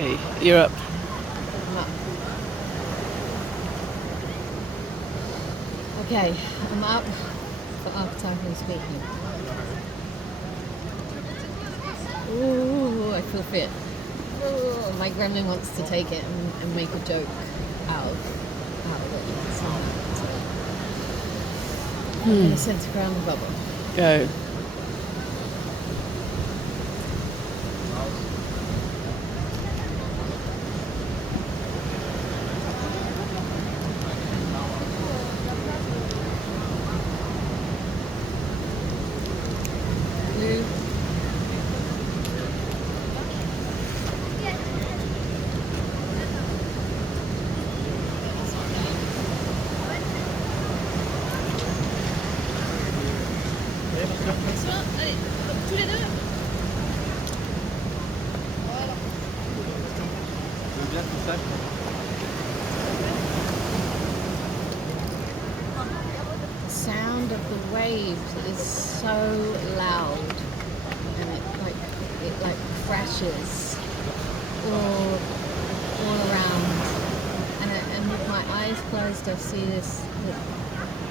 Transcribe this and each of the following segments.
Okay, you're up. Okay, I'm up for Archetypal Speaking. Ooh, I feel fit. Ooh, my gremlin wants to take it and make a joke out of it. So I'm going to centre around the bubble. Go. Blue. Allez, tous les deux. Je veux bien tout ça. The sound of the waves is so loud, and it crashes all around. And with my eyes closed, I see this.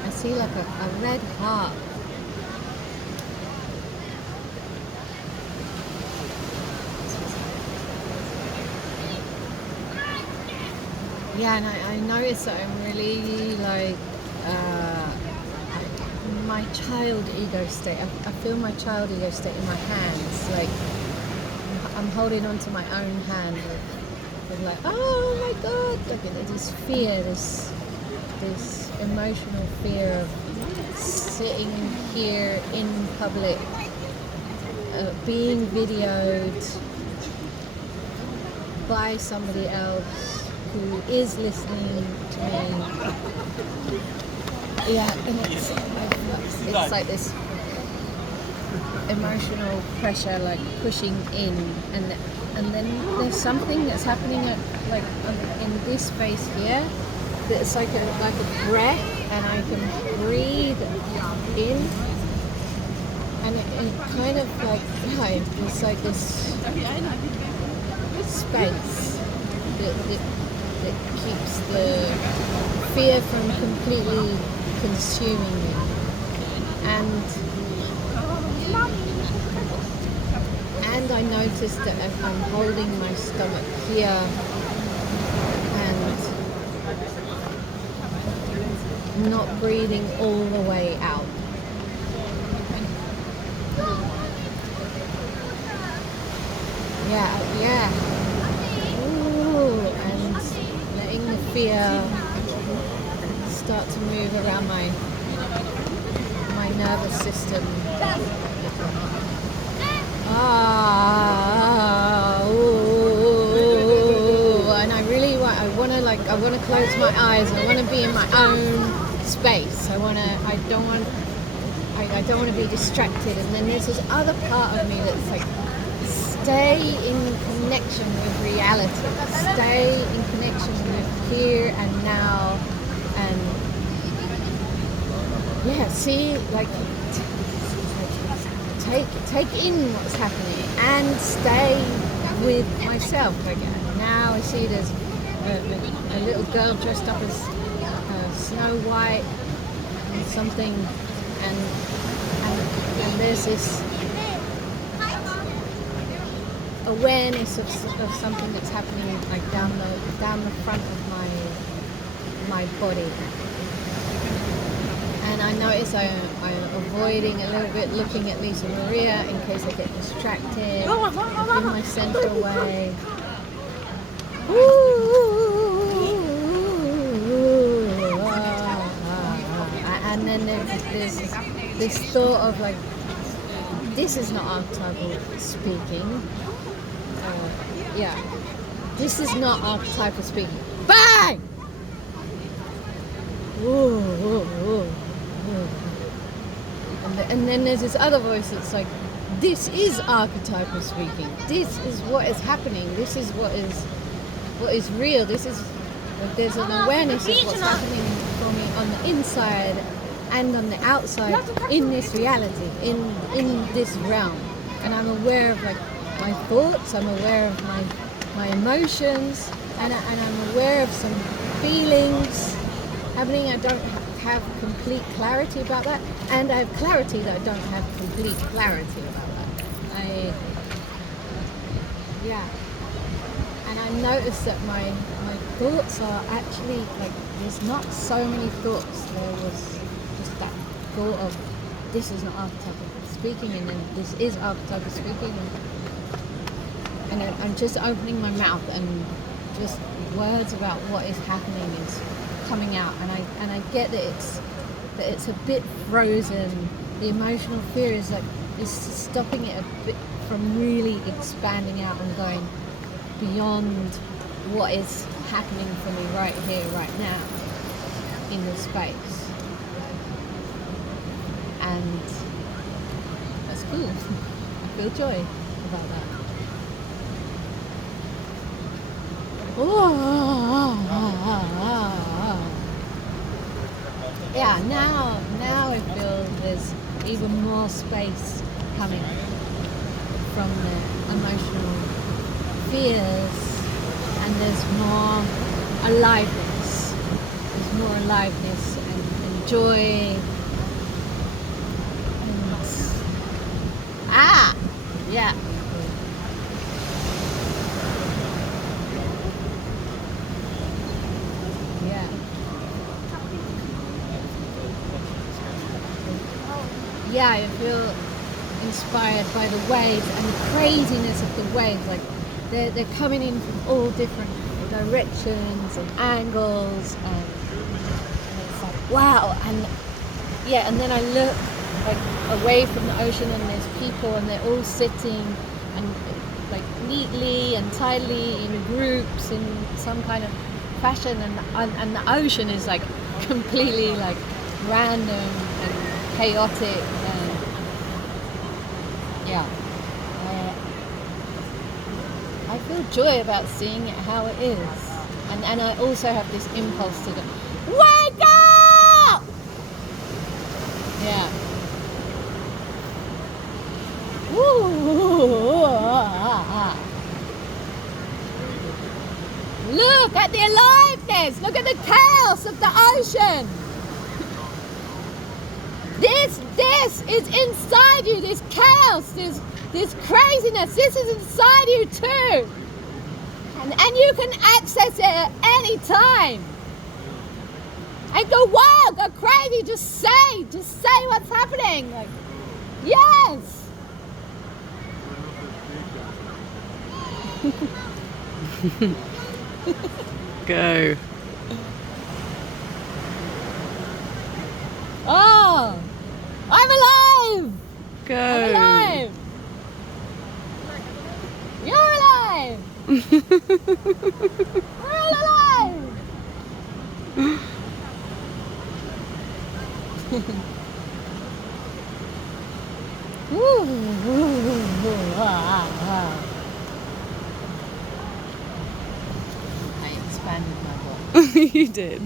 I see like a red heart. Yeah, and I notice that I'm really like my child ego state. I feel my child ego state in my hands. Like I'm holding on to my own hand with like, oh my god, like this fear, this emotional fear of sitting here in public, being videoed by somebody else who is listening to me. Yeah, and it's like this emotional pressure, like pushing in, and then there's something that's happening in this space here. That's like a breath, and I can breathe in, and it kind of like it's like this space that keeps the fear from completely consuming me. And I noticed that if I'm holding my stomach here and not breathing all the way out. Yeah. Ooh, and letting the fear start to move around my nervous system. And I want to close my eyes. I want to be in my own space. I don't want to be distracted. And then there's this other part of me that's like, stay in connection with reality. Stay in connection with here and now. And yeah, see, like take in what's happening and stay with myself. Like now I see there's a little girl dressed up as Snow White and something, and there's this awareness of something that's happening like down the front of my body. And I notice I'm avoiding a little bit looking at Lisa Maria in case I get distracted. I give my center away. And then there's this thought of like, this is not archetypal speaking. This is not archetypal speaking. Bang! And then there's this other voice that's like, this is archetypal speaking. This is what is happening. This is what is real. There's an awareness of what's happening for me on the inside and on the outside in this reality, in this realm. And I'm aware of like my thoughts. I'm aware of my emotions, and I'm aware of some feelings happening. I don't have complete clarity about that, and I have clarity that I don't have complete clarity about that. And I noticed that my thoughts are actually like, there's not so many thoughts. There was just that thought of, this is not archetypal speaking, and then this is archetypal speaking, and then I'm just opening my mouth, and just words about what is happening is coming out, and I get that it's a bit frozen. The emotional fear is stopping it a bit from really expanding out and going beyond what is happening for me right here, right now, in this space. And that's cool. I feel joy about that. Yeah, now I feel there's even more space coming from the emotional fears, and there's more aliveness. There's more aliveness and joy. Yeah. Yeah, I feel inspired by the waves and the craziness of the waves. Like they're coming in from all different directions and angles, and it's like, wow. And then I look like away from the ocean, and there's people, and they're all sitting and like neatly and tidily in groups in some kind of fashion, and the ocean is like completely like random and chaotic, and yeah, I feel joy about seeing it how it is, and I also have this impulse to go, wake up! Yeah. Look at the aliveness! Look at the chaos of the ocean! This is inside you, this chaos, this craziness, this is inside you too! And you can access it at any time! And go wild, go crazy, just say what's happening! Like, yes! Go. Oh, I'm alive! Go. I'm alive! You're alive! We're all alive! I expanded my voice. You did.